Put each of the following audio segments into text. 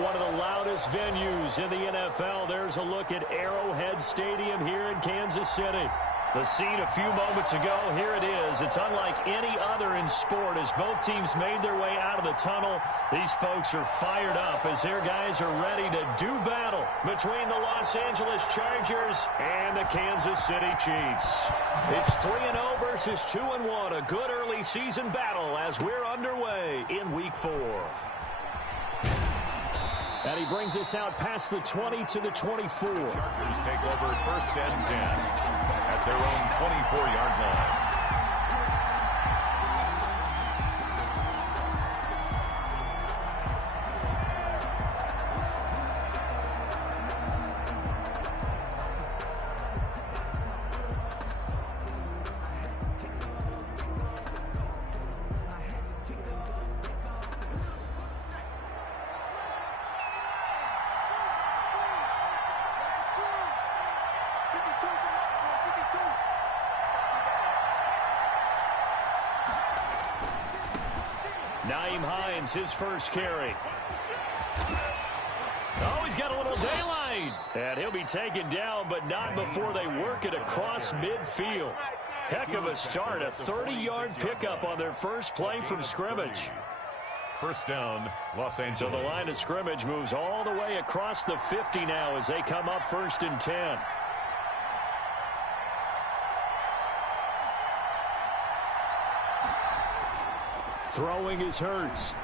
one of the loudest venues in the NFL. There's a look at Arrowhead Stadium here in Kansas City. The scene a few moments ago, here it is. It's unlike any other in sport as both teams made their way out of the tunnel. These folks are fired up as their guys are ready to do battle between the Los Angeles Chargers and the Kansas City Chiefs. It's 3-0 versus 2-1, a good early season battle as we're underway in Week 4. And he brings us out past the 20 to the 24. Chargers take over 1st and 10 at their own 24-yard line. His first carry. Oh, he's got a little daylight. And he'll be taken down, but not before they work it across midfield. Heck of a start. A 30-yard pickup on their first play from scrimmage. First down, Los Angeles. So the line of scrimmage moves all the way across the 50 now as they come up 1st and 10. Throwing is Hurts.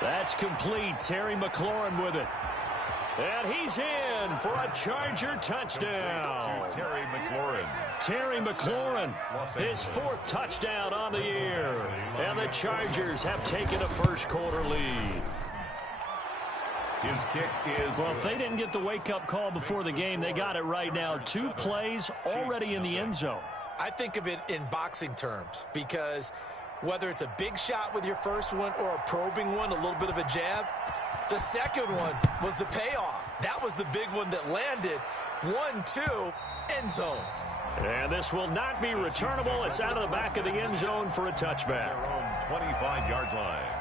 That's complete. Terry McLaurin with it. And he's in for a Charger touchdown. Terry McLaurin. Terry McLaurin, his 4th touchdown on the year. And the Chargers have taken a first-quarter lead. His kick is well, if they didn't get the wake-up call before the game, they got it right now. 2 plays already in the end zone. I think of it in boxing terms because whether it's a big shot with your first one or a probing one, a little bit of a jab, the second one was the payoff. That was the big one that landed. 1-2, end zone. And this will not be returnable. It's out of the back of the end zone for a touchback. Their own 25-yard line.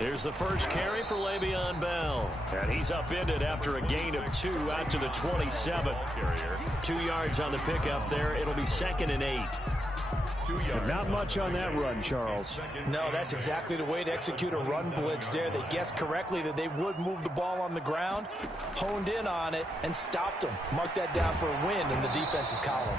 Here's the first carry for Le'Veon Bell. And he's upended after a gain of 2 out to the 27. 2 yards on the pickup there. It'll be 2nd and 8. 2 yards. Not much on that run, Charles. No, that's exactly the way to execute a run blitz there. They guessed correctly that they would move the ball on the ground, honed in on it, and stopped them. Mark that down for a win in the defense's column.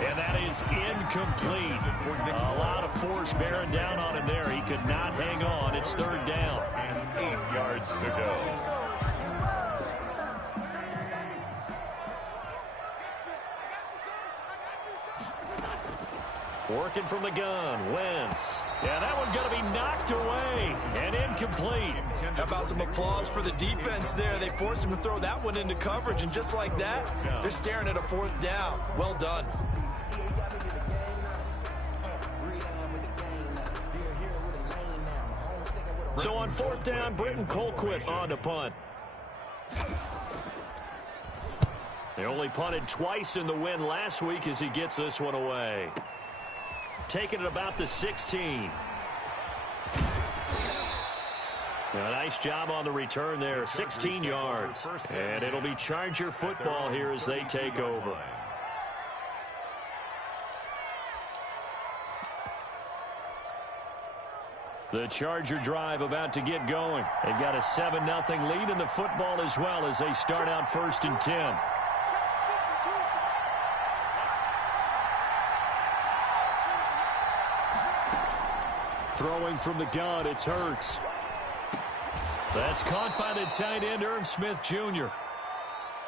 And that is incomplete. A lot of force bearing down on him there. He could not hang on. It's 3rd down. And 8 yards to go. Working from the gun, Wentz. Yeah, that one going to be knocked away and incomplete. How about some applause for the defense there? They forced him to throw that one into coverage, and just like that, they're staring at a 4th down. Well done. So on 4th down, Britton Colquitt on to punt. They only punted twice in the win last week as he gets this one away. Taking it about the 16. A nice job on the return there. 16 yards. And it'll be Charger football here as they take over. The Charger drive about to get going. They've got a 7-0 lead in the football as well as they start out 1st and 10. Throwing from the gun, it's Hurts. That's caught by the tight end, Irv Smith Jr.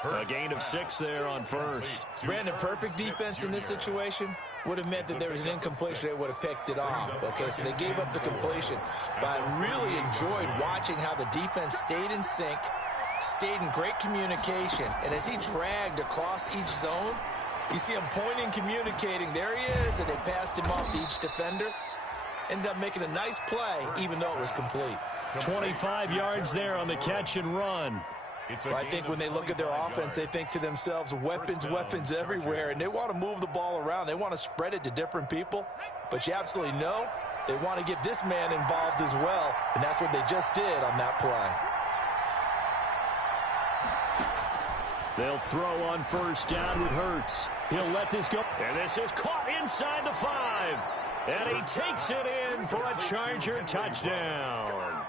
A gain of 6 there on 1st. Brandon, perfect defense in this situation would have meant that there was an incompletion. They would have picked it off. Okay, so they gave up the completion. But I really enjoyed watching how the defense stayed in sync, stayed in great communication. And as he dragged across each zone, you see him pointing, communicating. There he is, and they passed him off to each defender. Ended up making a nice play, even though it was complete. 25 yards there on the catch and run. Well, I think when they look at their offense, they think to themselves, weapons everywhere, and they want to move the ball around. They want to spread it to different people, but you absolutely know they want to get this man involved as well, and that's what they just did on that play. They'll throw on first down with Hurts. He'll let this go, and this is caught inside the 5. And he takes it in for a Charger touchdown.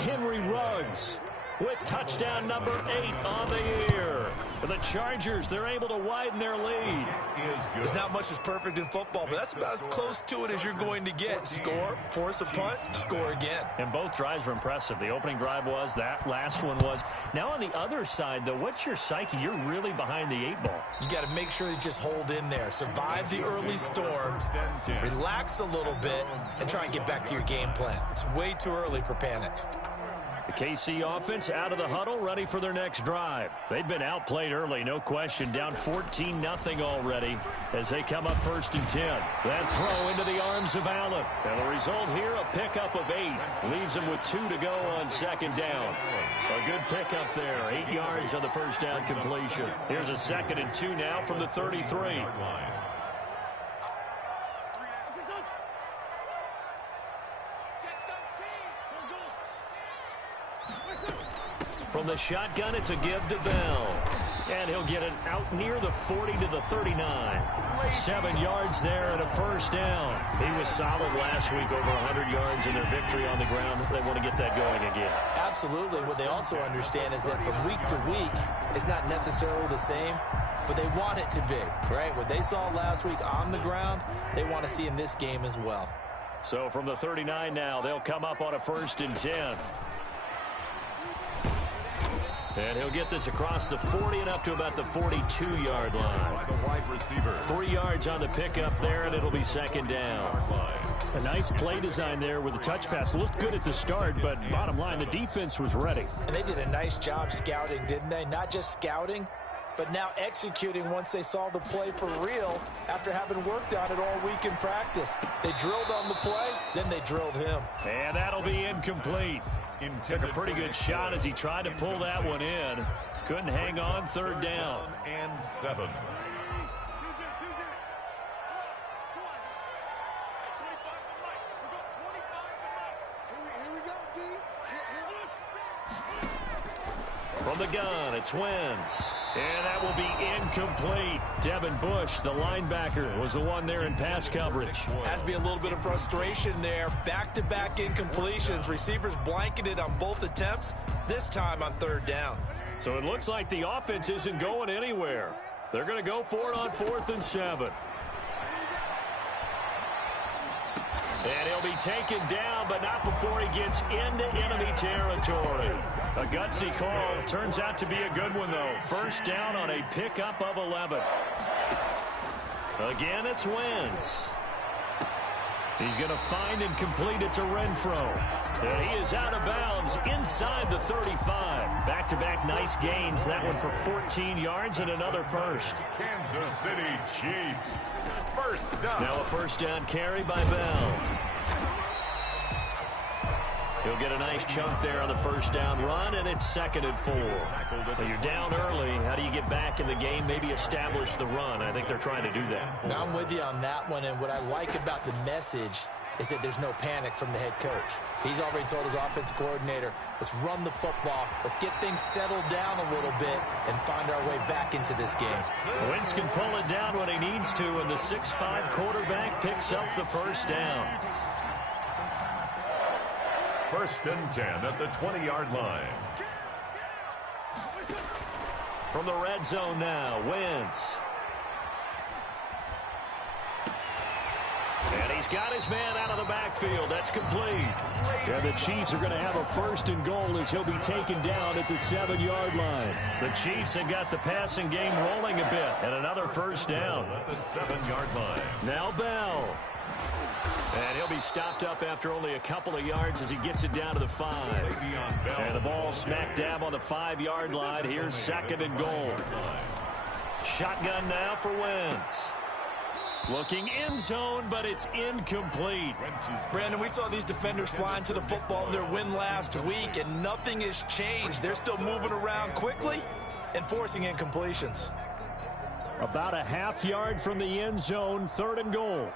Henry Ruggs with touchdown number 8 on the year. For the Chargers, they're able to widen their lead. There's not much that's perfect in football, but that's about as close to it as you're going to get. Score, force a punt, score again. And both drives were impressive. The opening drive was, that last one was. Now on the other side, though, what's your psyche? You're really behind the 8 ball. You got to make sure you just hold in there. Survive the early storm, relax a little bit, and try and get back to your game plan. It's way too early for panic. The KC offense out of the huddle, ready for their next drive. They've been outplayed early, no question, down 14-0 already as they come up 1st and 10. That throw into the arms of Allen. And the result here, a pickup of 8. Leaves them with 2 to go on 2nd down. A good pickup there, 8 yards on the first down completion. Here's a 2nd and 2 now from the 33. From the shotgun, it's a give to Bell. And he'll get it out near the 40 to the 39. 7 yards there and a first down. He was solid last week, over 100 yards in their victory on the ground. They want to get that going again. Absolutely. What they also understand is that from week to week, it's not necessarily the same, but they want it to be, right? What they saw last week on the ground, they want to see in this game as well. So from the 39 now, they'll come up on a 1st and 10. And he'll get this across the 40 and up to about the 42-yard line. 3 yards on the pickup there, and it'll be 2nd down. A nice play design there with the touch pass. Looked good at the start, but bottom line, the defense was ready. And they did a nice job scouting, didn't they? Not just scouting, but now executing once they saw the play for real after having worked on it all week in practice. They drilled on the play, then they drilled him. And that'll be incomplete. Took a pretty good shot as he tried to pull that one in. Couldn't hang on, 3rd down. And 7. From the gun, it's Wentz. And that will be incomplete. Devin Bush, the linebacker, was the one there in pass coverage. Has to be a little bit of frustration there. Back-to-back incompletions. Receivers blanketed on both attempts, this time on 3rd down. So it looks like the offense isn't going anywhere. They're going to go for it on 4th and 7. And he'll be taken down, but not before he gets into enemy territory. A gutsy call. Turns out to be a good one, though. 1st down on a pickup of 11. Again, it's Wentz. He's going to find and complete it to Renfro. And he is out of bounds inside the 35. Back-to-back nice gains. That one for 14 yards and another first. Kansas City Chiefs. 1st down. Now a 1st down carry by Bell. He'll get a nice chunk there on the 1st down run, and it's 2nd and 4. Well, you're down early. How do you get back in the game, maybe establish the run? I think they're trying to do that. Now, I'm with you on that one, and what I like about the message is that there's no panic from the head coach. He's already told his offensive coordinator, let's run the football, let's get things settled down a little bit and find our way back into this game. Wentz can pull it down when he needs to, and the 6'5" quarterback picks up the 1st down. 1st and 10 at the 20-yard line. From the red zone now, Wentz. And he's got his man out of the backfield. That's complete. Yeah, the Chiefs are going to have a 1st and goal as he'll be taken down at the 7-yard line. The Chiefs have got the passing game rolling a bit, and another 1st down. At the 7-yard line. Now Bell. And he'll be stopped up after only a couple of yards as he gets it down to the 5. And the ball smack dab on the 5-yard line. Here's 2nd and goal. Shotgun now for Wentz. Looking end zone, but it's incomplete. Brandon, we saw these defenders flying to the football in their win last week, and nothing has changed. They're still moving around quickly and forcing incompletions. About a half yard from the end zone, 3rd and goal.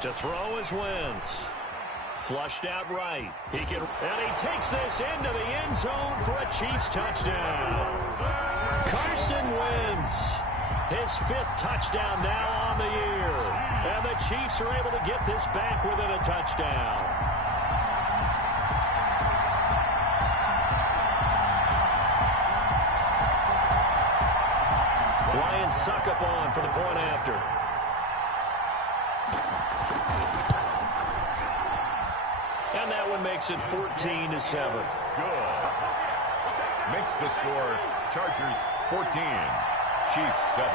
To throw is Wentz. Flushed out right. And he takes this into the end zone for a Chiefs touchdown. Carson Wentz, his 5th touchdown now on the year. And the Chiefs are able to get this back within a touchdown. Lions suck up on for the point after. And that one makes it 14-7. Good. Makes the score Chargers 14, Chiefs 7.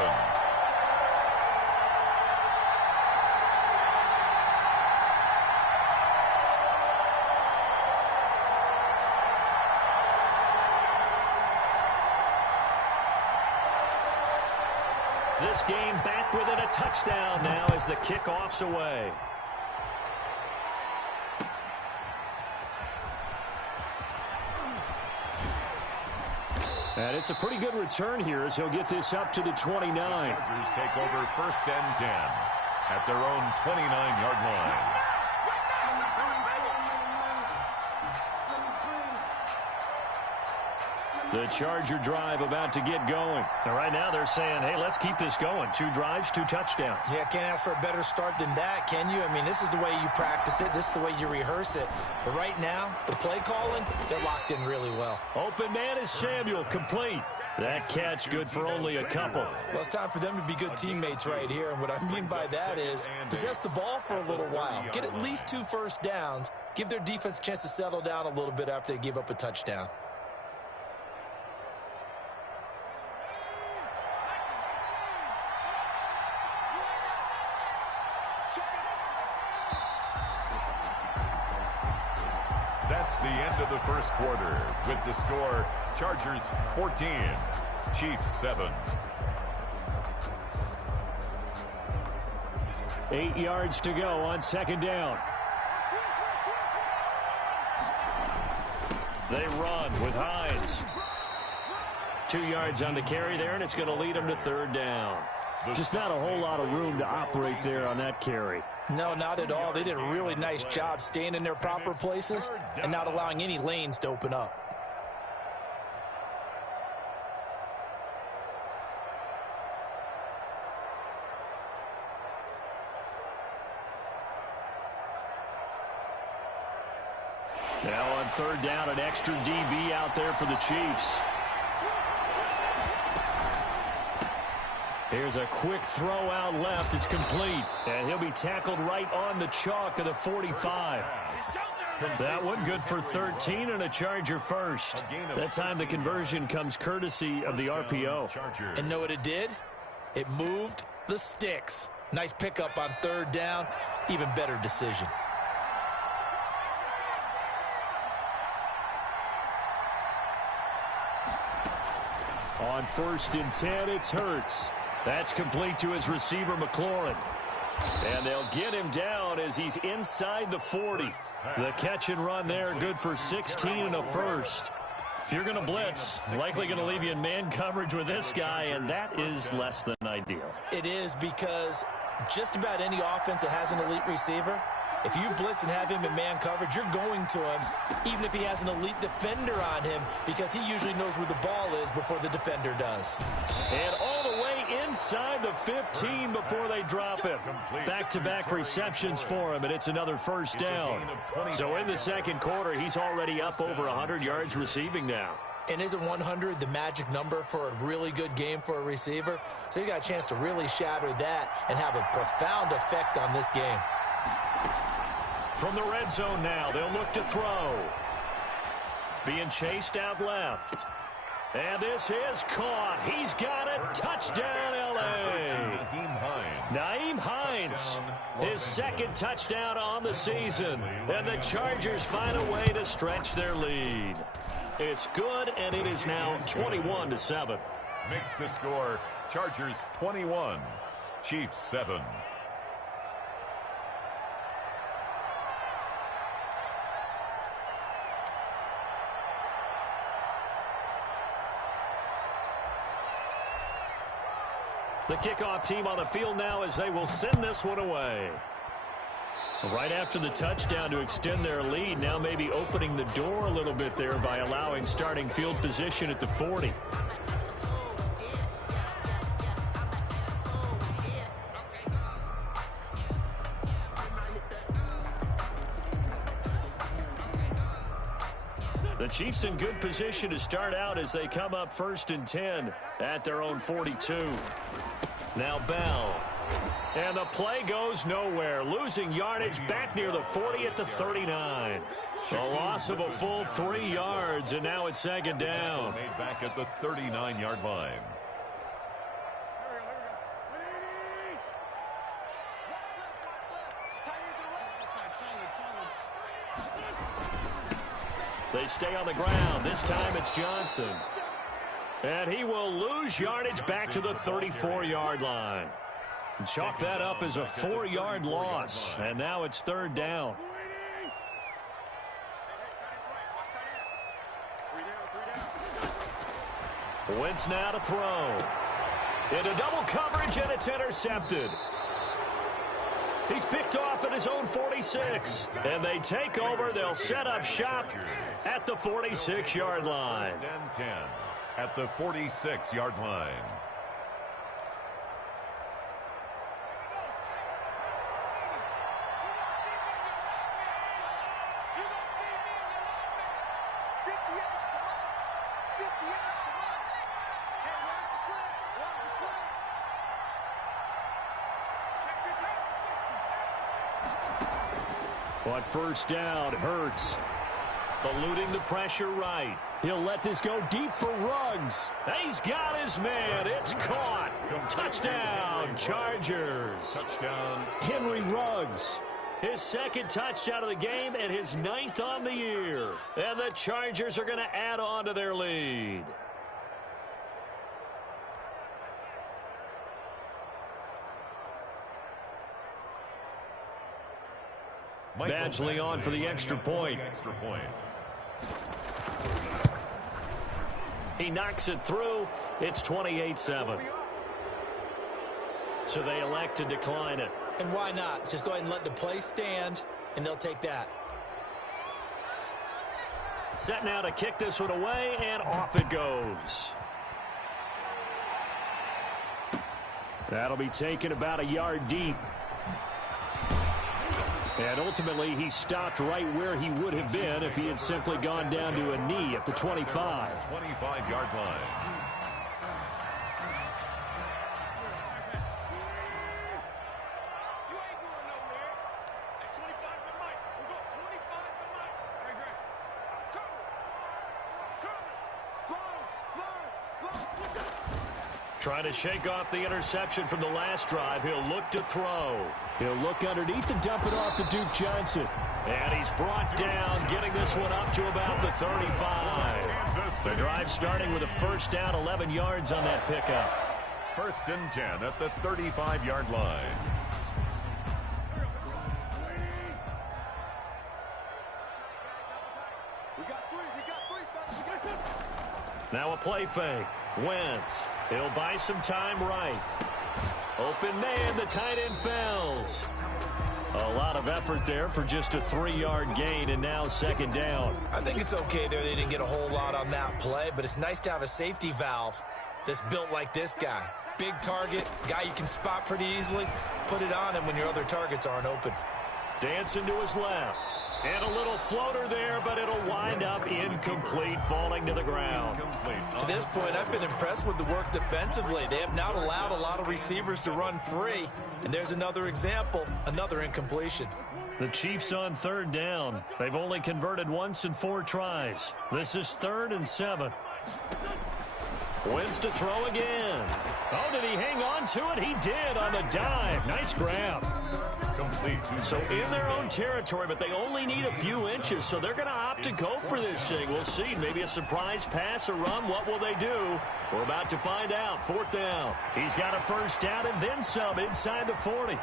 This game back within a touchdown now as the kickoff's away. And it's a pretty good return here as he'll get this up to the 29. The Chargers take over 1st and 10 at their own 29-yard line. The Charger drive about to get going. And right now they're saying, hey, let's keep this going. 2 drives, 2 touchdowns. Yeah, can't ask for a better start than that, can you? I mean, this is the way you practice it. This is the way you rehearse it. But right now, the play calling, they're locked in really well. Open man is Samuel, complete. That catch good for only a couple. Well, it's time for them to be good teammates right here. And what I mean by that is possess the ball for a little while. Get at least 2 first downs. Give their defense a chance to settle down a little bit after they give up a touchdown. That's the end of the first quarter with the score Chargers 14, Chiefs 7. 8 yards to go on 2nd down. They run with Hines. 2 yards on the carry there, and it's going to lead them to 3rd down. Just not a whole lot of room to operate there on that carry. No, not at all. They did a really nice job staying in their proper places and not allowing any lanes to open up. Now on 3rd down, an extra DB out there for the Chiefs. Here's a quick throw out left. It's complete. And he'll be tackled right on the chalk of the 45. That one good for 13 and a Charger first. That time the conversion comes courtesy of the RPO. And know what it did? It moved the sticks. Nice pickup on 3rd down. Even better decision. On 1st and 10, it's Hurts. That's complete to his receiver, McLaurin. And they'll get him down as he's inside the 40. The catch and run there, good for 16 and a first. If you're going to blitz, likely going to leave you in man coverage with this guy, and that is less than ideal. It is, because just about any offense that has an elite receiver, if you blitz and have him in man coverage, you're going to him, even if he has an elite defender on him, because he usually knows where the ball is before the defender does. And all the way inside the 15 before they drop him. Back-to-back receptions for him, and it's another 1st down. So in the 2nd quarter, he's already up over 100 yards receiving now. And isn't 100 the magic number for a really good game for a receiver? So you got a chance to really shatter that and have a profound effect on this game. From the red zone now, they'll look to throw. Being chased out left. And this is caught. He's got it. Touchdown, L.A. Nyheim Hines, his second touchdown on the season. And the Chargers find a way to stretch their lead. It's good, and it is now 21-7. Makes the score Chargers 21, Chiefs 7. The kickoff team on the field now as they will send this one away. Right after the touchdown to extend their lead, now maybe opening the door a little bit there by allowing starting field position at the 40. The Chiefs in good position to start out as they come up 1st and 10 at their own 42. Now Bell. And the play goes nowhere. Losing yardage back near the 40 at the 39. A loss of a full 3 yards, and now it's 2nd down. Made back at the 39-yard line. They stay on the ground. This time it's Johnson. And he will lose yardage back to the 34-yard line. Chalk that up as a 4-yard loss. And now it's 3rd down. Wentz now to throw. Into double coverage, and it's intercepted. He's picked off at his own 46. And they take over. They'll set up shop at the 46-yard line. 10 at the 46-yard line. On 1st down, Hurts. Eluding the pressure right. He'll let this go deep for Ruggs. He's got his man. It's caught. Touchdown, Chargers. Touchdown. Henry Ruggs. His 2nd touchdown of the game and his 9th on the year. And the Chargers are going to add on to their lead. Badgley on for the extra point. He knocks it through. It's 28-7. So they elect to decline it. And why not? Just go ahead and let the play stand, and they'll take that. Set now to kick this one away, and off it goes. That'll be taken about a yard deep. And ultimately, he stopped right where he would have been if he had simply gone down to a knee at the 25. 25-yard line. Trying to shake off the interception from the last drive. He'll look to throw. He'll look underneath and dump it off to Duke Johnson. And he's brought down, getting this one up to about the 35. The drive starting with a 1st down, 11 yards on that pickup. 1st and 10 at the 35-yard line. Now a play fake. Wentz. He'll buy some time right. Open man, the tight end fells. A lot of effort there for just a 3-yard gain, and now 2nd down. I think it's okay there. They didn't get a whole lot on that play, but it's nice to have a safety valve that's built like this guy. Big target, guy you can spot pretty easily. Put it on him when your other targets aren't open. Dancing to his left. And a little floater there, but it'll wind up incomplete, falling to the ground. To this point, I've been impressed with the work defensively. They have not allowed a lot of receivers to run free. And there's another example, another incompletion. The Chiefs on 3rd down. They've only converted once in 4 tries. This is 3rd and 7. Wins to throw again. Oh, did he hang on to it? He did on the dive. Nice grab. Complete. So in their own territory, but they only need a few inches, so they're going to opt to go for this thing. We'll see. Maybe a surprise pass or run. What will they do? We're about to find out. 4th down. He's got a first down and then some inside the 40.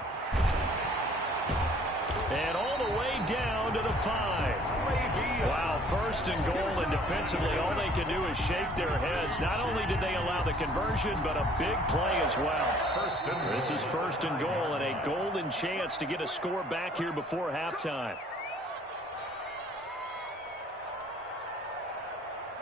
And all the way down to the 5. Wow, 1st and goal, and defensively all they can do is shake their heads. Not only did they allow the conversion, but a big play as well. This is 1st and goal and a golden chance to get a score back here before halftime.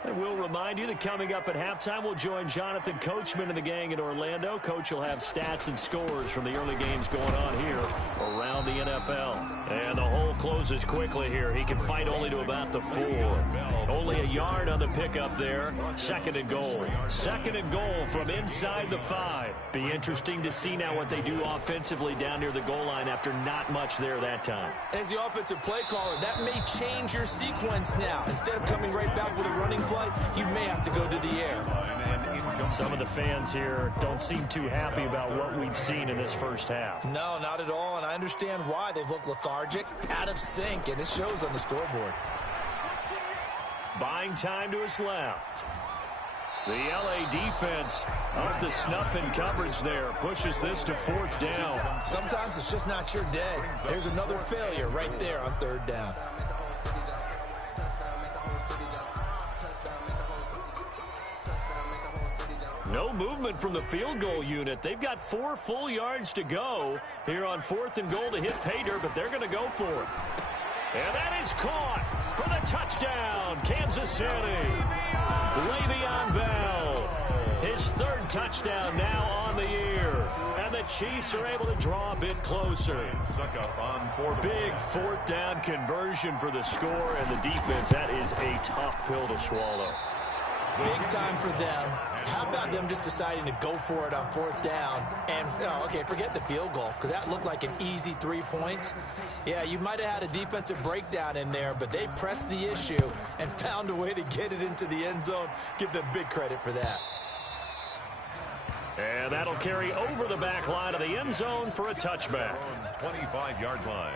And we'll remind you that coming up at halftime, we'll join Jonathan Coachman and the gang in Orlando. Coach will have stats and scores from the early games going on here around the NFL. And the hole closes quickly here. He can fight only to about the 4. Only a yard on the pickup there. 2nd and goal. 2nd and goal from inside the 5. Be interesting to see now what they do offensively down near the goal line after not much there that time. As the offensive play caller, that may change your sequence now. Instead of coming right back with a running play, you may have to go to the air. Some of the fans here don't seem too happy about what we've seen in this first half. No, not at all, and I understand why. They've looked lethargic, out of sync, and it shows on the scoreboard. Buying time to his left. The LA defense off the snuff in coverage there. Pushes this to 4th down. Sometimes it's just not your day. There's another failure right there on 3rd down. No movement from the field goal unit. They've got 4 full yards to go here on 4th and goal to hit pay dirt, but they're going to go for it. And that is caught for the touchdown, Kansas City. Le'Veon Bell, his 3rd touchdown now on the year. And the Chiefs are able to draw a bit closer. Big 4th down conversion for the score, and the defense, that is a tough pill to swallow. Big time for them. How about them just deciding to go for it on 4th down? And, okay, forget the field goal, because that looked like an easy 3 points. Yeah, you might have had a defensive breakdown in there, but they pressed the issue and found a way to get it into the end zone. Give them big credit for that. And that'll carry over the back line of the end zone for a touchback. 25-yard line.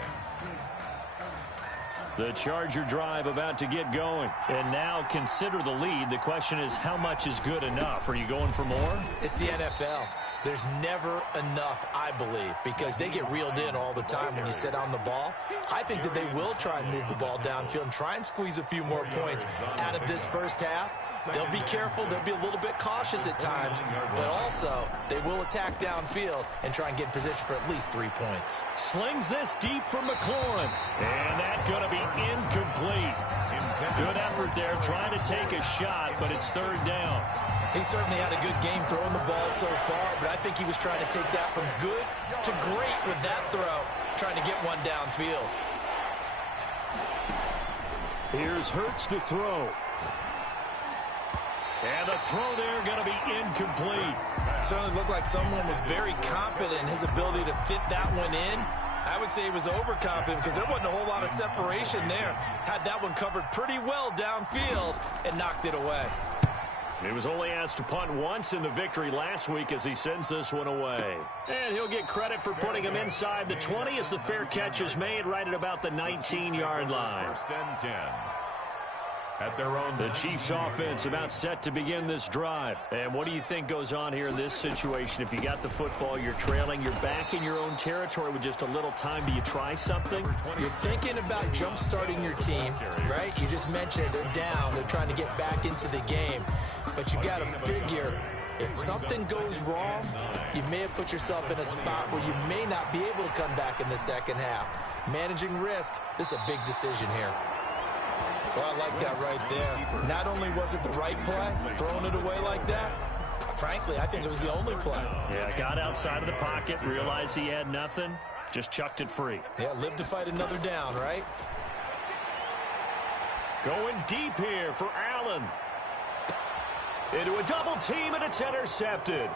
The Charger drive about to get going. And now consider the lead. The question is, how much is good enough? Are you going for more? It's the NFL. There's never enough, I believe, because they get reeled in all the time when you sit on the ball. I think that they will try and move the ball downfield and try and squeeze a few more points out of this first half. They'll be careful. They'll be a little bit cautious at times, but also they will attack downfield and try and get in position for at least 3 points. Slings this deep from McLaurin, and that's going to be incomplete. Good effort there, trying to take a shot, but it's 3rd down. He certainly had a good game throwing the ball so far, but I think he was trying to take that from good to great with that throw, trying to get one downfield. Here's Hurts to throw. And the throw there going to be incomplete. Certainly looked like someone was very confident in his ability to fit that one in. I would say he was overconfident because there wasn't a whole lot of separation there. Had that one covered pretty well downfield and knocked it away. He was only asked to punt once in the victory last week as he sends this one away. And he'll get credit for putting him inside the 20 as the fair catch is made right at about the 19-yard line. 1st and 10. At their own. The Chiefs offense about set to begin this drive. And what do you think goes on here in this situation? If you got the football, you're trailing, you're back in your own territory with just a little time. Do you try something? You're thinking about jump-starting your team, right? You just mentioned they're down. They're trying to get back into the game. But you got to figure if something goes wrong, you may have put yourself in a spot where you may not be able to come back in the second half. Managing risk, this is a big decision here. Well, I like that right there. Not only was it the right play, throwing it away like that, frankly, I think it was the only play. Yeah, got outside of the pocket, realized he had nothing, just chucked it free. Yeah, live to fight another down, right? Going deep here for Allen. Into a double team, and it's intercepted.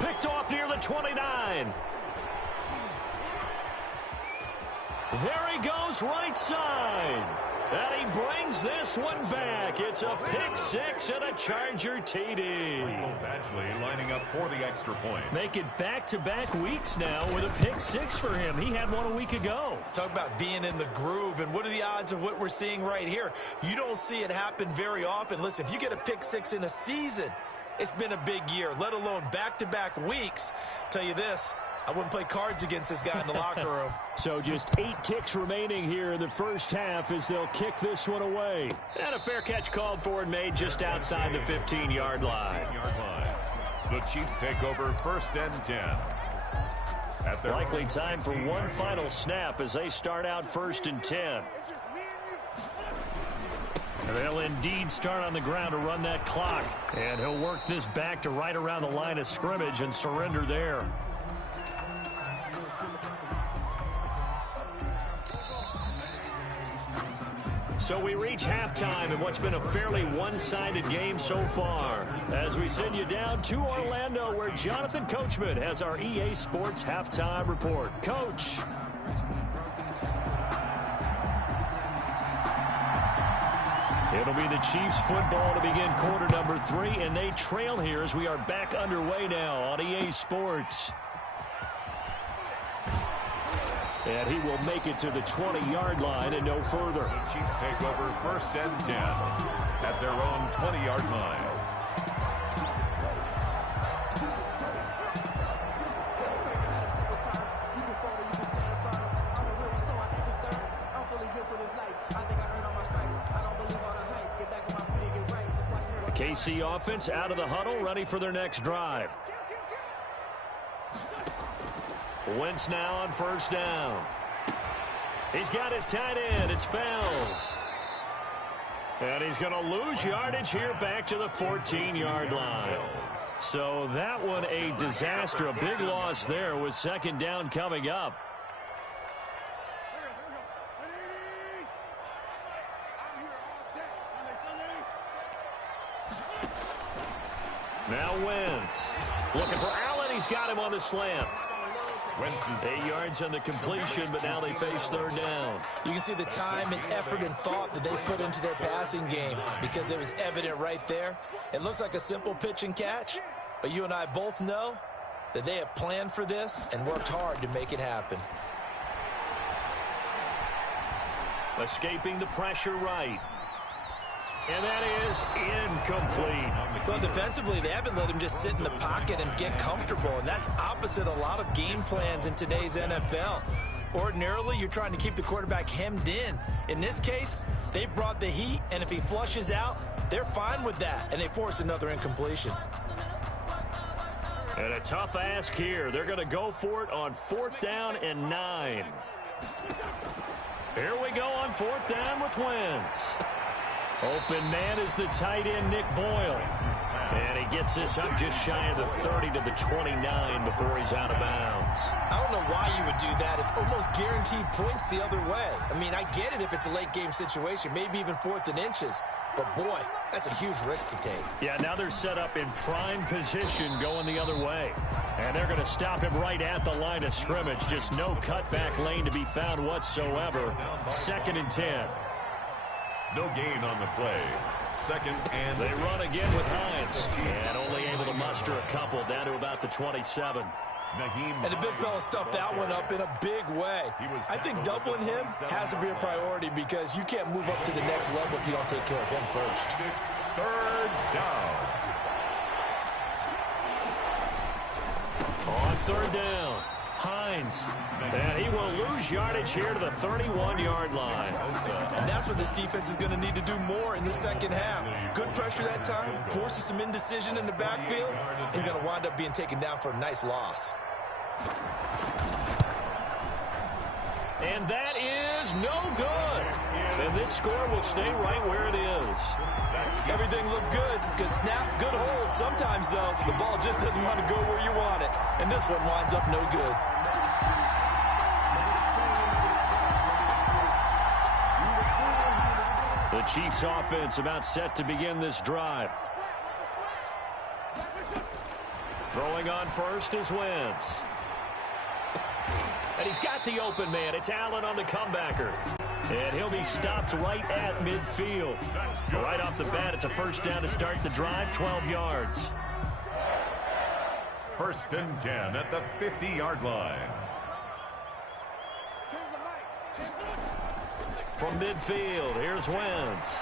Picked off near the 29. There he goes, right side. And he brings this one back. It's a pick six and a Charger TD. Badgley lining up for the extra point. Make it back-to-back weeks now with a pick six for him. He had one a week ago. Talk about being in the groove, and what are the odds of what we're seeing right here? You don't see it happen very often. Listen, if you get a pick six in a season, it's been a big year, let alone back-to-back weeks. Tell you this, I wouldn't play cards against this guy in the locker room. So just 8 ticks remaining here in the first half as they'll kick this one away. And a fair catch called for and made just outside the 15-yard line. The Chiefs take over 1st and 10. Likely time for one final snap as they start out 1st and 10. They'll indeed start on the ground to run that clock. And he'll work this back to right around the line of scrimmage and surrender there. So we reach halftime in what's been a fairly one-sided game so far. As we send you down to Orlando, where Jonathan Coachman has our EA Sports halftime report. Coach. It'll be the Chiefs football to begin quarter number 3, and they trail here as we are back underway now on EA Sports. And he will make it to the 20-yard line and no further. The Chiefs take over 1st and 10 at their own 20-yard line. The KC offense out of the huddle, ready for their next drive. Wentz now on 1st down. He's got his tight end. It's Fells. And he's going to lose yardage here back to the 14-yard line. So that one a disaster. A big loss there with 2nd down coming up. Now Wentz. Looking for Allen. He's got him on the slant. 8 yards on the completion, but now they face 3rd down. You can see the time and effort and thought that they put into their passing game because it was evident right there. It looks like a simple pitch and catch, but you and I both know that they have planned for this and worked hard to make it happen. Escaping the pressure right. And that is incomplete. Well, defensively, they haven't let him just sit in the pocket and get comfortable, and that's opposite a lot of game plans in today's NFL. Ordinarily, you're trying to keep the quarterback hemmed in. In this case, they brought the heat, and if he flushes out, they're fine with that, and they force another incompletion. And a tough ask here. They're going to go for it on 4th down and 9. Here we go on 4th down with Wentz. Open man is the tight end, Nick Boyle. And he gets this up just shy of the 30 to the 29 before he's out of bounds. I don't know why you would do that. It's almost guaranteed points the other way. I mean, I get it if it's a late game situation, maybe even 4th and inches. But, boy, that's a huge risk to take. Yeah, now they're set up in prime position going the other way. And they're going to stop him right at the line of scrimmage. Just no cutback lane to be found whatsoever. 2nd and 10. No gain on the play. 2nd and they run again with Hines. And only able to muster a couple down to about the 27. And the big fella stuffed that one up in a big way. I think doubling him has to be a priority because you can't move up to the next level if you don't take care of him first. 3rd down. On 3rd down, Hines. And he will lose yardage here to the 31-yard line. And that's what this defense is going to need to do more in the 2nd half. Good pressure that time, forces some indecision in the backfield. He's going to wind up being taken down for a nice loss. And that is no good. And this score will stay right where it is. Everything looked good. Good snap, good hold. Sometimes, though, the ball just doesn't want to go where you want it. And this one winds up no good. The Chiefs offense about set to begin this drive. Throwing on first is Wentz. And he's got the open man. It's Allen on the comebacker. And he'll be stopped right at midfield. Right off the bat, it's a first down to start the drive, 12 yards. First and 10 at the 50-yard line. From midfield, here's Wentz.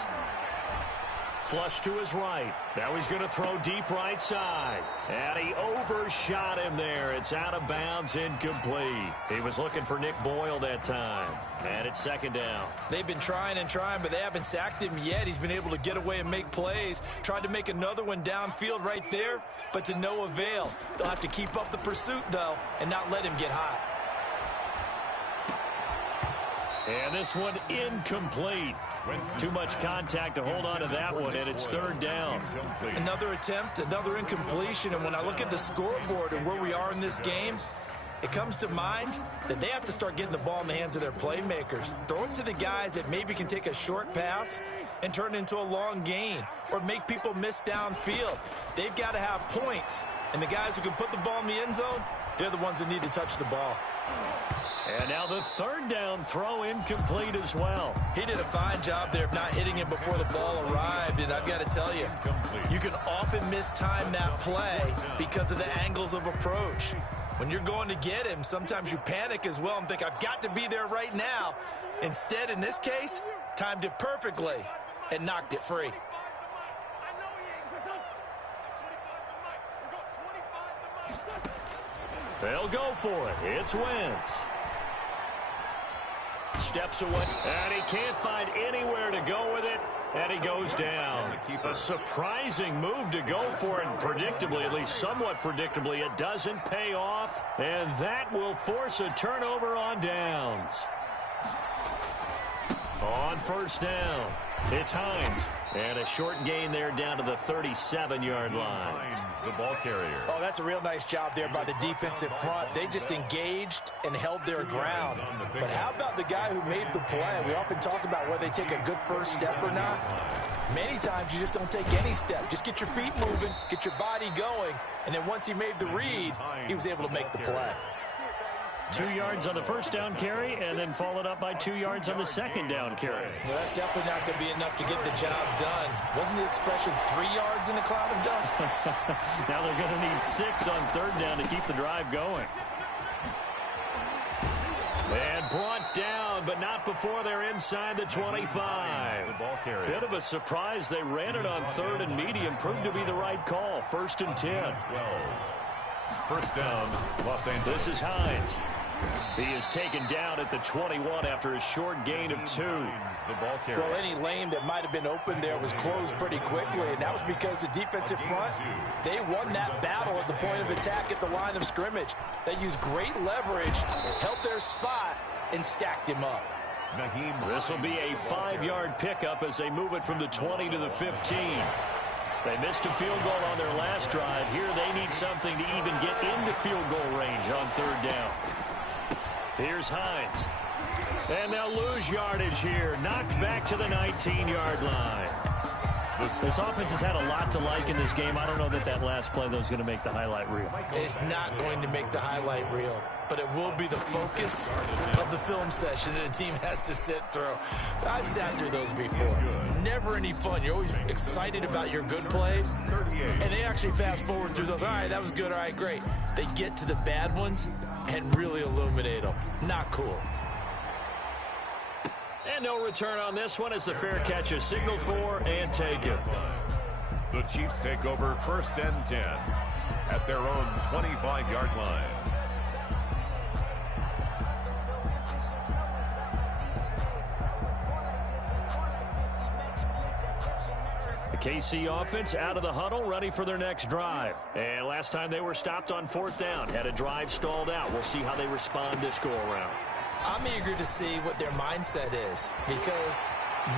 Flush to his right. Now he's going to throw deep right side. And he overshot him there. It's out of bounds, incomplete. He was looking for Nick Boyle that time. And it's second down. They've been trying and trying, but they haven't sacked him yet. He's been able to get away and make plays. Tried to make another one downfield right there, but to no avail. They'll have to keep up the pursuit, though, and not let him get hot. And this one incomplete. Too much contact to hold on to that one, and it's third down. Another attempt, another incompletion, and when I look at the scoreboard and where we are in this game, it comes to mind that they have to start getting the ball in the hands of their playmakers. Throw it to the guys that maybe can take a short pass and turn it into a long gain or make people miss downfield. They've got to have points, and the guys who can put the ball in the end zone, they're the ones that need to touch the ball. And now the third down throw incomplete as well. He did a fine job there of not hitting it before the ball arrived, and I've got to tell you, you can often mistime that play because of the angles of approach. When you're going to get him, sometimes you panic as well and think, I've got to be there right now. Instead, in this case, timed it perfectly and knocked it free. They'll go for it. It's Wentz. Steps away, and he can't find anywhere to go with it, and he goes down. A surprising move to go for it, and predictably, at least somewhat predictably, it doesn't pay off, and that will force a turnover on downs. On first down, it's Hines, and a short gain there down to the 37-yard line. The ball carrier. Oh, that's a real nice job there by the defensive front. They just engaged and held their ground. But how about the guy who made the play? We often talk about whether they take a good first step or not. Many times you just don't take any step. Just get your feet moving, get your body going, and then once he made the read, he was able to make the play. 2 yards on the first down carry, and then followed up by 2 yards on the second down carry. Well, that's definitely not going to be enough to get the job done. Wasn't the expression 3 yards in a cloud of dust? Now they're going to need 6 on third down to keep the drive going. And brought down, but not before they're inside the 25. The ball carrier. Bit of a surprise. They ran it on third and medium. Proved to be the right call. First and 10. 12. First down, Los Angeles. This is Hines. He is taken down at the 21 after a short gain of 2. The ball carrier. Well, any lane that might have been open there was closed pretty quickly, and that was because the defensive front, they won that battle at the point of attack at the line of scrimmage. They used great leverage, held their spot, and stacked him up. This will be a 5-yard pickup as they move it from the 20 to the 15. They missed a field goal on their last drive. Here they need something to even get into field goal range on third down. Here's Hines. And they'll lose yardage here. Knocked back to the 19-yard line. This offense has had a lot to like in this game. I don't know that that last play, though, is going to make the highlight reel. It's not going to make the highlight reel, but it will be the focus of the film session that the team has to sit through. I've sat through those before. Never any fun. You're always excited about your good plays, and they actually fast forward through those. All right, that was good. All right, great. They get to the bad ones and really illuminate them. Not cool. And no return on this one as the fair catch is signaled for and taken. The Chiefs take over first and 10 at their own 25-yard line. The KC offense out of the huddle, ready for their next drive. And last time they were stopped on fourth down, had a drive stalled out. We'll see how they respond this go-around. I'm eager to see what their mindset is, because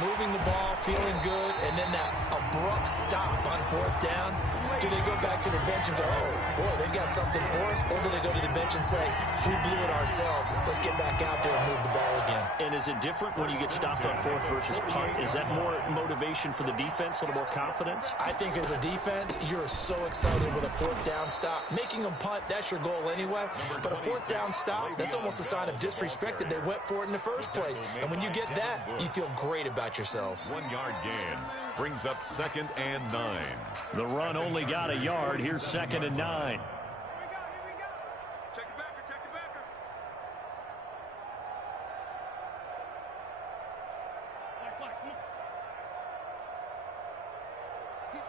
moving the ball, feeling good, and then that abrupt stop on fourth down, Do they go back to the bench and go, oh, boy, they've got something for us? Or do they go to the bench and say, we blew it ourselves. Let's get back out there and move the ball again. And is it different when you get stopped on fourth versus punt? Is that more motivation for the defense, a little more confidence? I think as a defense, you're so excited with a fourth down stop. Making them punt, that's your goal anyway. But a fourth down stop, that's almost a sign of disrespect that they went for it in the first place. And when you get that, you feel great about yourselves. 1 yard gain brings up 2nd and 9. The run only got a yard. Here's 2nd and 9. Check the backer, check the backer. He's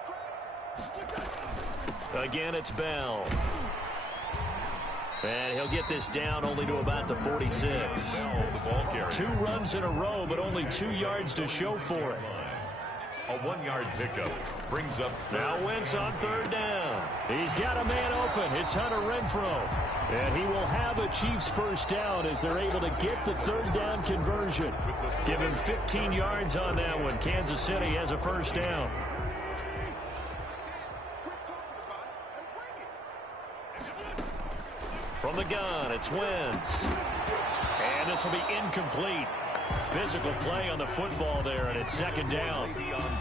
crashing. Again, it's Bell. And he'll get this down only to about the 46. Bell, the ball carrier. 2 runs in a row, but only 2 yards to show for it. A 1 yard pickup brings up. Now Wentz on 3rd down. He's got a man open. It's Hunter Renfrow. And he will have a Chiefs first down as they're able to get the 3rd down conversion. Give him 15 yards on that one. Kansas City has a first down. From the gun, it's Wentz. And this will be incomplete. Physical play on the football there, and it's 2nd down.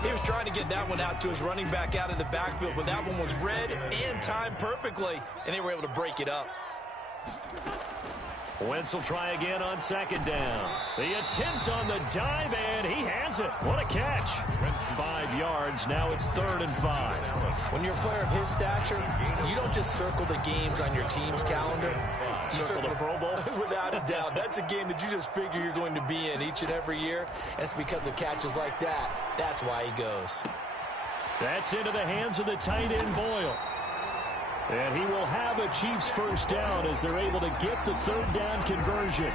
He was trying to get that one out to his running back out of the backfield, but that one was read and timed perfectly, and they were able to break it up. Wentz will try again on 2nd down. The attempt on the dive, and he has it. What a catch. 5 yards. Now it's 3rd and 5. When you're a player of his stature, you don't just circle the games on your team's calendar. You Circle the Pro Bowl? Without a doubt. That's a game that you just figure you're going to be in each and every year. And it's because of catches like that. That's why he goes. That's into the hands of the tight end, Boyle. And he will have a Chiefs first down as they're able to get the 3rd down conversion.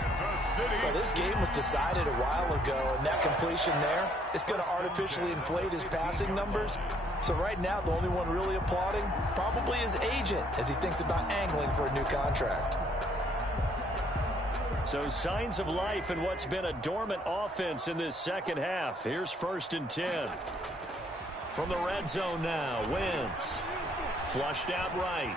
Well, this game was decided a while ago, and that completion there is going to artificially inflate his passing numbers. So right now, the only one really applauding probably his agent as he thinks about angling for a new contract. So signs of life in what's been a dormant offense in this second half. Here's 1st and 10. From the red zone now, Wentz. Flushed out right.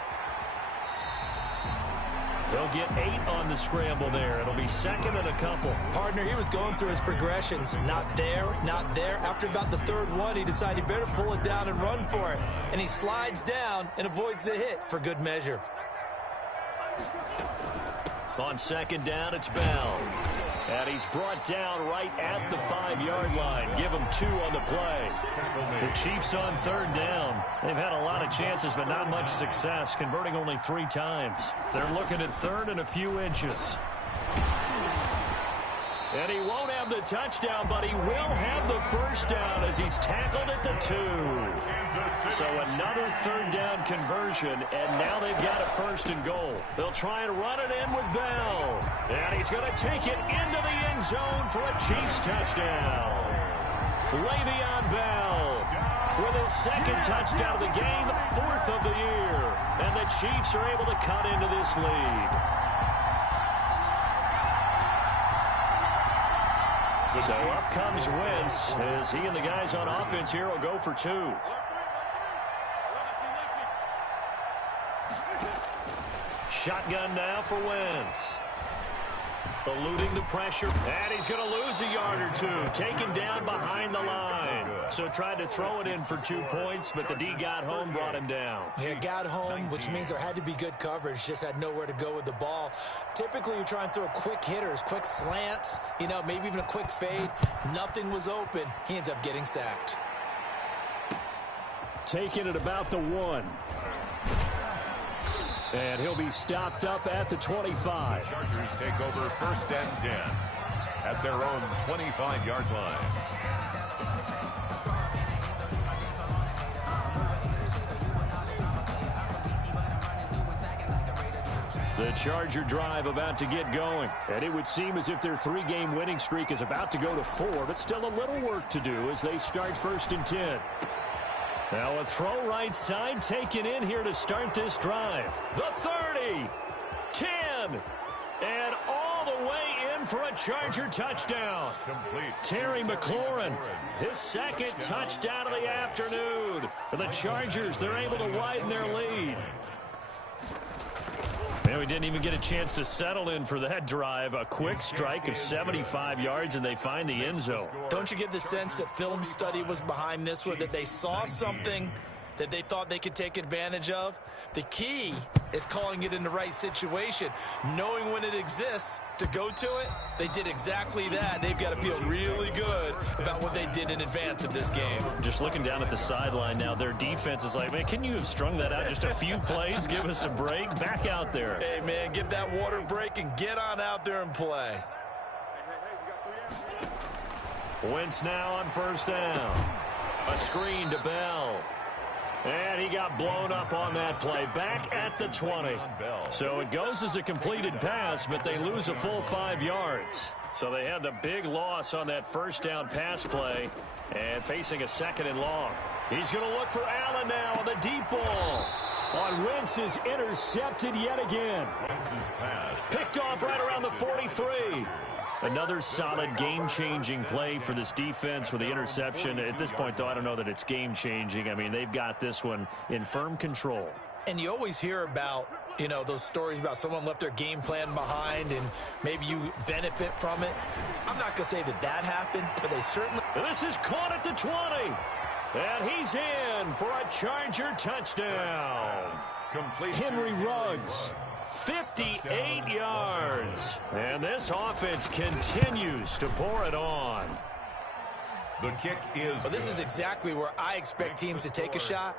They'll get 8 on the scramble there. It'll be 2nd and a couple. Partner, he was going through his progressions. Not there, not there. After about the 3rd one, he decided he better pull it down and run for it. And he slides down and avoids the hit for good measure. On 2nd down, it's Bell. And he's brought down right at the 5-yard line. Give him 2 on the play. The Chiefs on 3rd down. They've had a lot of chances, but not much success, converting only 3 times. They're looking at 3rd and a few inches. And he won't have the touchdown, but he will have the first down as he's tackled at the 2. So another 3rd down conversion, and now they've got a 1st and goal. They'll try and run it in with Bell. And he's going to take it into the end zone for a Chiefs touchdown. Le'Veon Bell with his 2nd touchdown of the game, 4th of the year. And the Chiefs are able to cut into this lead. So up comes Wentz as he and the guys on offense here will go for 2. Shotgun now for Wentz. Eluding the pressure, and he's going to lose a yard or 2. Taken down behind the line. So tried to throw it in for 2 points, but the D got home, brought him down. Yeah, got home, which means there had to be good coverage. Just had nowhere to go with the ball. Typically, you try and throw quick hitters, quick slants, maybe even a quick fade. Nothing was open. He ends up getting sacked. Taking it about the 1. And he'll be stopped up at the 25. Chargers take over 1st and 10 at their own 25-yard line. The Charger drive about to get going. And it would seem as if their 3-game winning streak is about to go to 4, but still a little work to do as they start 1st and 10. Now a throw right side taken in here to start this drive. The 30, 10, and all the way in for a Charger touchdown. Complete. Terry McLaurin, his second touchdown of the afternoon. For the Chargers, they're able to widen their lead. Man, we didn't even get a chance to settle in for that drive. A quick strike of 75 yards, and they find the end zone. Don't you get the sense that film study was behind this one, that they saw something that they thought they could take advantage of? The key is calling it in the right situation, knowing when it exists to go to it. They did exactly that. They've got to feel really good about what they did in advance of this game. Just looking down at the sideline now, their defense is like, man, can you have strung that out just a few plays? Give us a break. Back out there. Hey, man, give that water break and get on out there and play. Wentz now on first down. A screen to Bell. And he got blown up on that play. Back at the 20. So it goes as a completed pass, but they lose a full 5 yards. So they had the big loss on that first down pass play and facing a second and long. He's going to look for Allen now on the deep ball. On Wentz is intercepted yet again. Wentz's pass. Picked off right around the 43. Another solid game-changing play for this defense with the interception. At this point, though, I don't know that it's game-changing. I mean, they've got this one in firm control. And you always hear about, you know, those stories about someone left their game plan behind and maybe you benefit from it. I'm not going to say that that happened, but they certainly... This is caught at the 20. And he's in for a Charger touchdown. Complete. Henry Ruggs. 58 yards. And this offense continues to pour it on. The kick is Well, this is exactly where I expect teams to take a shot.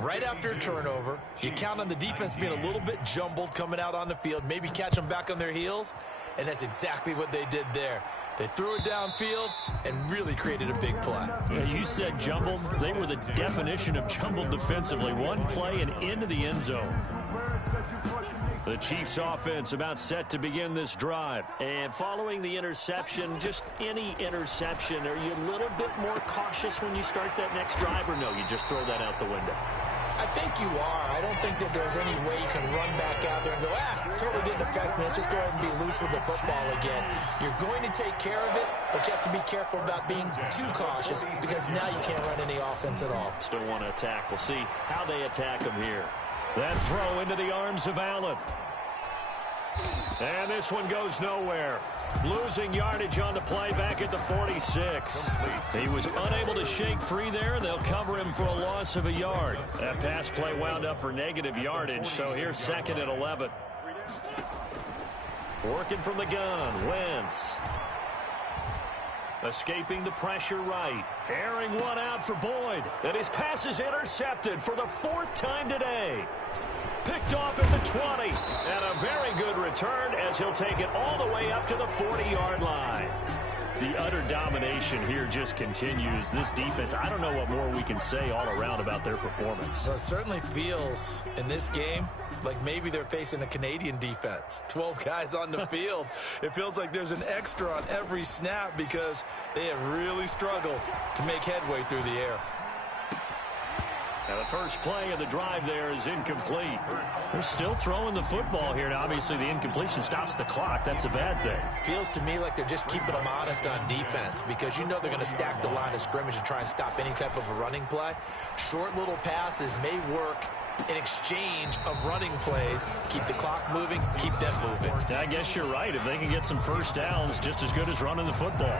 Right after a turnover, you count on the defense being a little bit jumbled coming out on the field, maybe catch them back on their heels, and that's exactly what they did there. They threw it downfield and really created a big play. Yeah, you said jumbled. They were the definition of jumbled defensively. One play and into the end zone. The Chiefs offense about set to begin this drive. And following the interception, just any interception, are you a little bit more cautious when you start that next drive, or no, you just throw that out the window? I think you are. I don't think that there's any way you can run back out there and go, totally didn't affect me. Let's just go ahead and be loose with the football again. You're going to take care of it, but you have to be careful about being too cautious because now you can't run any offense at all. Still want to attack. We'll see how they attack him here. That throw into the arms of Allen. And this one goes nowhere. Losing yardage on the play back at the 46. He was unable to shake free there, and they'll cover him for a loss of a yard. That pass play wound up for negative yardage, so here's second and 11. Working from the gun, Wentz. Escaping the pressure right. Airing one out for Boyd. And his pass is intercepted for the fourth time today. Picked off at the 20. And a very good return as he'll take it all the way up to the 40-yard line. The utter domination here just continues. This defense, I don't know what more we can say all around about their performance. Well, it certainly feels in this game like maybe they're facing a Canadian defense. 12 guys on the field. It feels like there's an extra on every snap because they have really struggled to make headway through the air. Now the first play of the drive there is incomplete. They're still throwing the football here. Now, obviously, the incompletion stops the clock. That's a bad thing. Feels to me like they're just keeping them honest on defense because you know they're going to stack the line of scrimmage and try and stop any type of a running play. Short little passes may work in exchange of running plays. Keep the clock moving, keep them moving. I guess you're right. If they can get some first downs, just as good as running the football.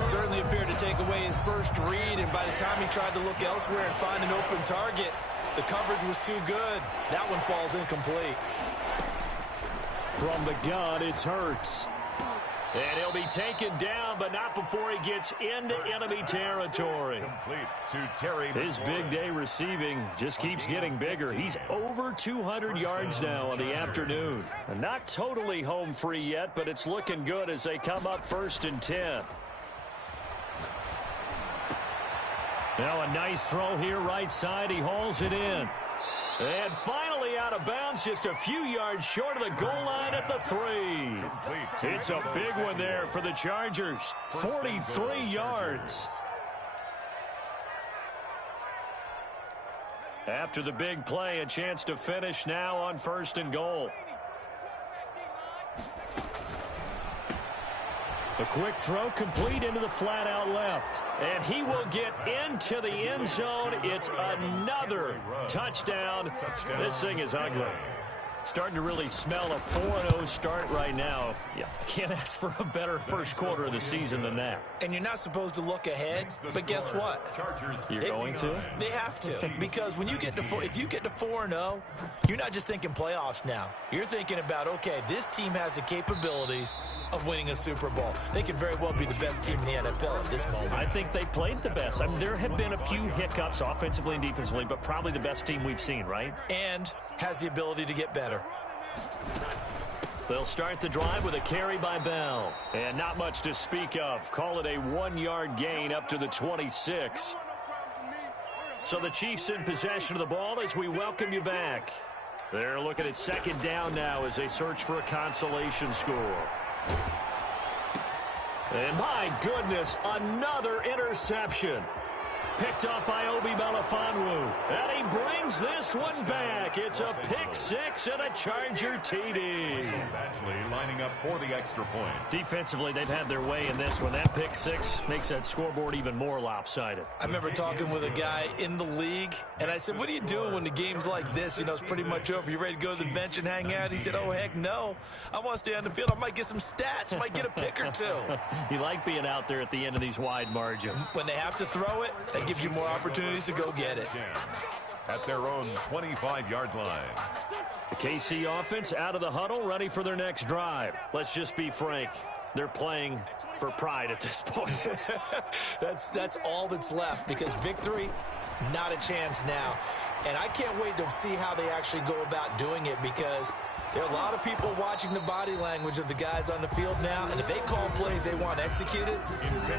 Certainly appeared to take away his first read, and by the time he tried to look elsewhere and find an open target, the coverage was too good. That one falls incomplete. From the gun, it's Hurts. And he'll be taken down, but not before he gets into enemy territory. complete to Terry. His big day receiving just keeps getting bigger. He's over 200 yards now on the afternoon. Not totally home free yet, but it's looking good as they come up 1st and 10. Now a nice throw here right side. He hauls it in. And finally out of bounds, just a few yards short of the goal line at the 3. It's a big one there for the Chargers. 43 yards. After the big play, a chance to finish now on 1st and goal. A quick throw complete into the flat out left. And he will get into the end zone. It's another touchdown. This thing is ugly. Starting to really smell a 4-0 start right now. Yeah, can't ask for a better first quarter of the season than that. And you're not supposed to look ahead, but guess what? You're going to? They have to, because when you get to if you get to 4-0, you're not just thinking playoffs now. You're thinking about, okay, this team has the capabilities of winning a Super Bowl. They could very well be the best team in the NFL at this moment. I think they played the best. I mean, there have been a few hiccups offensively and defensively, but probably the best team we've seen, right? And has the ability to get better. They'll start the drive with a carry by Bell. And not much to speak of. Call it a 1-yard gain up to the 26. So the Chiefs in possession of the ball as we welcome you back. They're looking at second down now as they search for a consolation score. And my goodness, another interception. Picked up by Obi Melifonwu. And he brings this one back. It's a pick six and a Charger TD. Actually lining up for the extra point. Defensively, they've had their way in this one. That pick six makes that scoreboard even more lopsided. I remember talking with a guy in the league, and I said, what do you do when the game's like this? You know, it's pretty much over. You ready to go to the bench and hang out? He said, oh, heck no. I want to stay on the field. I might get some stats. I might get a pick or two. You like being out there at the end of these wide margins. When they have to throw it, that gives you more opportunities to go get it. At their own 25-yard line. The KC offense out of the huddle, ready for their next drive. Let's just be frank. They're playing for pride at this point. That's all that's left, because victory, not a chance now. And I can't wait to see how they actually go about doing it, because there are a lot of people watching the body language of the guys on the field now, and if they call plays they want executed,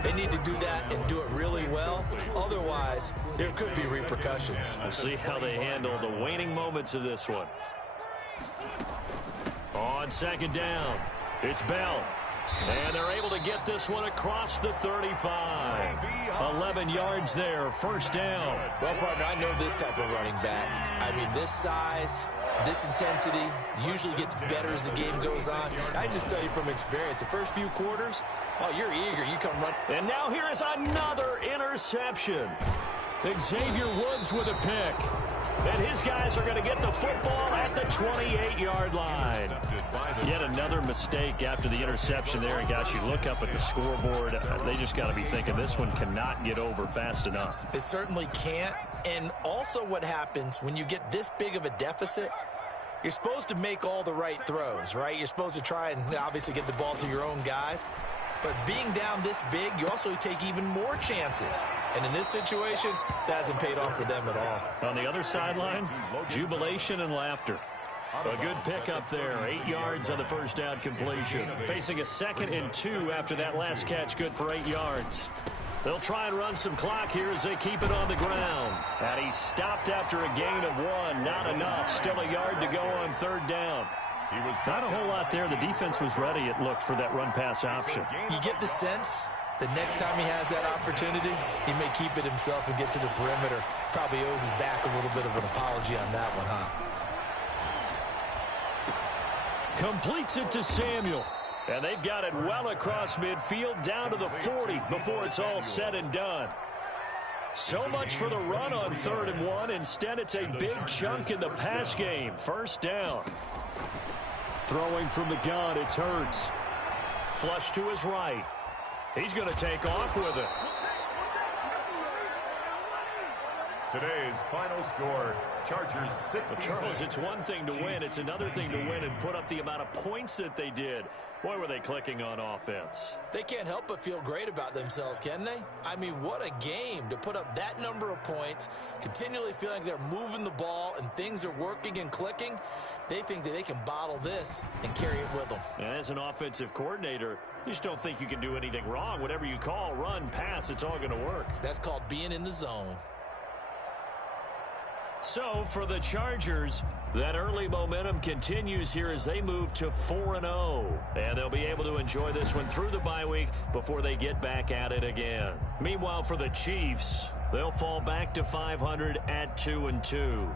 they need to do that and do it really well. Otherwise, there could be repercussions. We'll see how they handle the waning moments of this one. On second down, it's Bell. And they're able to get this one across the 35. 11 yards there, first down. Well, partner, I know this type of running back. I mean, this size, this intensity usually gets better as the game goes on. I just tell you from experience, the first few quarters, oh, you're eager. You come run. And now here is another interception. Xavier Woods with a pick. And his guys are going to get the football at the 28-yard line. Yet another mistake after the interception there. And, gosh, you look up at the scoreboard, they just got to be thinking this one cannot get over fast enough. It certainly can't. And also what happens when you get this big of a deficit, you're supposed to make all the right throws, right? You're supposed to try and obviously get the ball to your own guys. But being down this big, you also take even more chances. And in this situation, that hasn't paid off for them at all. On the other sideline, jubilation and laughter. A good pickup there, 8 yards on the first down completion. Facing a 2nd and 2 after that last catch, good for 8 yards. They'll try and run some clock here as they keep it on the ground. And he stopped after a gain of 1. Not enough. Still a yard to go on third down. Not a whole lot there. The defense was ready, it looked, for that run-pass option. You get the sense that next time he has that opportunity, he may keep it himself and get to the perimeter. Probably owes his back a little bit of an apology on that one, huh? Completes it to Samuel. And they've got it well across midfield down to the 40 before it's all said and done. So much for the run on 3rd and 1. Instead, it's a big chunk in the pass game. First down. Throwing from the gun, it's Hurts. Flush to his right. He's going to take off with it. Today's final score, Chargers 66. Charles, it's one thing to win. It's another thing to win and put up the amount of points that they did. Boy, were they clicking on offense. They can't help but feel great about themselves, can they? I mean, what a game to put up that number of points, continually feeling like they're moving the ball and things are working and clicking. They think that they can bottle this and carry it with them. And as an offensive coordinator, you just don't think you can do anything wrong. Whatever you call, run, pass, it's all going to work. That's called being in the zone. So for the Chargers, that early momentum continues here as they move to 4-0. And they'll be able to enjoy this one through the bye week before they get back at it again. Meanwhile, for the Chiefs, they'll fall back to 500 at 2-2.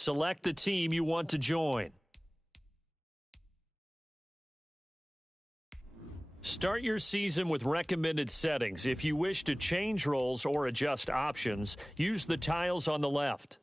Select the team you want to join. Start your season with recommended settings. If you wish to change roles or adjust options, use the tiles on the left.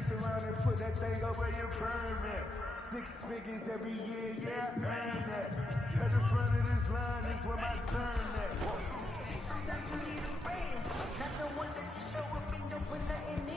mess around and put that thing up where your permit. 6 figures every year, yeah, earn that. At the front of this line is where my turn at. Sometimes you need a friend, not the one that just show up and don't put nothing